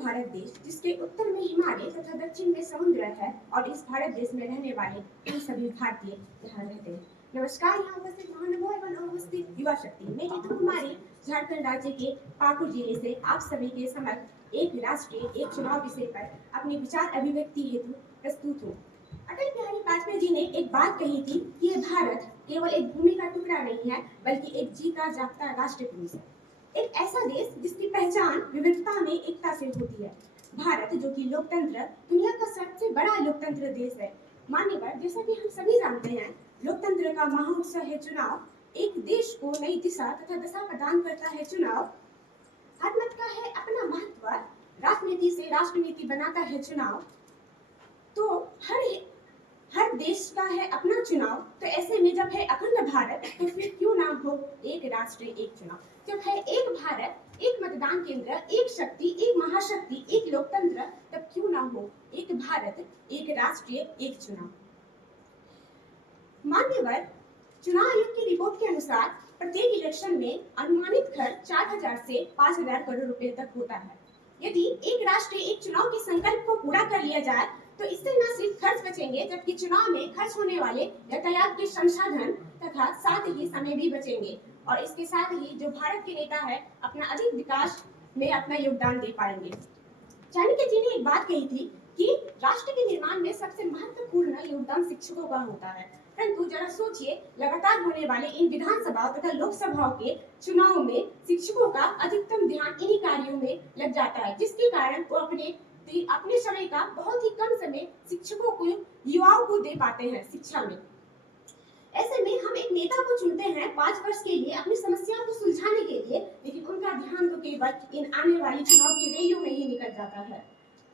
भारत देश जिसके उत्तर में हिमालय तथा दक्षिण में समुद्र है और इस भारत देश में रहने वाले हम सभी भारतीय यहाँ रहते हैं। नमस्कार, यहाँ उपस्थित महानुभाव एवं उपस्थित युवा शक्ति, मैं हेतु कुमारी झारखंड राज्य के पाकुड़ जिले से आप सभी के समक्ष एक राष्ट्रीय एक चुनाव विषय पर अपने विचार अभिव्यक्ति हेतु प्रस्तुत हूँ। अटल बिहारी वाजपेयी जी ने एक बात कही थी कि ये भारत केवल एक भूमि का टुकड़ा नहीं है बल्कि एक जीता जागता राष्ट्र पुरुष है, एक ऐसा देश जिसकी पहचान विविधता में एकता से होती है। भारत जो कि लोकतंत्र दुनिया का सबसे बड़ा लोकतंत्र देश है। मान्यवर, जैसा कि हम सभी जानते हैं, लोकतंत्र का महोत्सव है चुनाव। एक देश को नई दिशा तथा दशा प्रदान करता है चुनाव। हर मत का है अपना महत्व, राजनीति से राष्ट्रनीति बनाता है चुनाव। तो हर देश का है अपना चुनाव। तो ऐसे में जब है अखंड भारत तो फिर क्यों ना हो एक राष्ट्र एक चुनाव। जब है एक भारत, एक मतदान केंद्र, एक शक्ति, एक महाशक्ति, एक लोकतंत्र, तब क्यों ना हो एक भारत एक राष्ट्रीय एक चुनाव। मान्यवर, चुनाव आयोग की रिपोर्ट के अनुसार प्रत्येक इलेक्शन में अनुमानित खर्च 4,000 से 5,000 करोड़ रुपए तक होता है। यदि एक राष्ट्र एक चुनाव के संकल्प को पूरा कर लिया जाए तो इससे न सिर्फ खर्च बचेंगे जबकि चुनाव में खर्च होने वाले यातायात के संसाधन तथा साथ ही समय भी बचेंगे और इसके साथ ही जो भारत के नेता है अपना अधिक विकास में अपना योगदान दे पाएंगे। चाणक्य जी ने एक बात कही थी कि राष्ट्र के निर्माण में सबसे महत्वपूर्ण योगदान शिक्षकों का होता है। परंतु जरा सोचिए, लगातार होने वाले इन विधानसभाओं तथा लोकसभाओं के चुनाव में शिक्षकों का अधिकतम ध्यान इन्हीं कार्यों में लग जाता है, जिसके कारण वो अपने समय का बहुत ही कम समय शिक्षकों को युवाओं को दे पाते हैं शिक्षा में। ऐसे में हम एक नेता को चुनते हैं 5 वर्ष के लिए अपनी समस्याओं को सुलझाने के लिए, लेकिन उनका ध्यान तो केवल इन आने वाली चुनाव की रैलियों में ही निकल जाता है।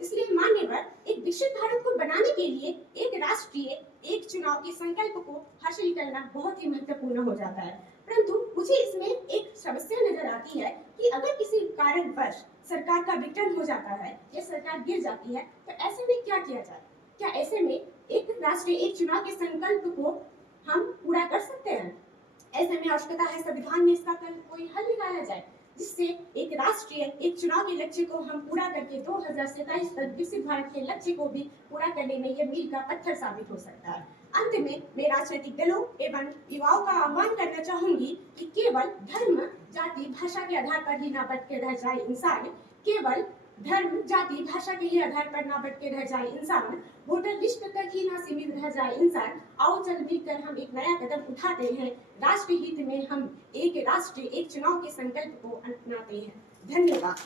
इसलिए मान्यवर, एक विकसित भारत को बनाने के लिए एक राष्ट्रीय एक चुनाव के संकल्प को हासिल करना बहुत ही महत्वपूर्ण हो जाता है। परंतु मुझे इसमें एक समस्या नजर आती है कि अगर किसी कारणवश सरकार का विघटन हो जाता है या सरकार गिर जाती है तो ऐसे में क्या किया जाए। क्या ऐसे में एक राष्ट्रीय एक चुनाव के संकल्प को हम पूरा कर सकते हैं? ऐसे में आवश्यकता है संविधान में इसका कोई हल निकाला जाए जिससे एक राष्ट्रीय एक चुनाव के लक्ष्य को हम पूरा करके 2027 तक विकसित भारत के लक्ष्य को भी पूरा करने में यह मील का पत्थर साबित हो सकता है। अंत में मैं राजनीतिक दलों एवं युवाओं का आह्वान करना चाहूंगी कि केवल धर्म, जाति, भाषा के आधार पर ही ना बट के रह जाए इंसान, केवल धर्म, जाति, भाषा के ही आधार पर ना बट के रह जाए इंसान, वोटर लिस्ट तक ही ना सीमित रह जाए इंसान। आओ चल मिलकर हम एक नया कदम उठाते हैं, राष्ट्र हित में हम एक राष्ट्र एक चुनाव के संकल्प को अपनाते हैं। धन्यवाद।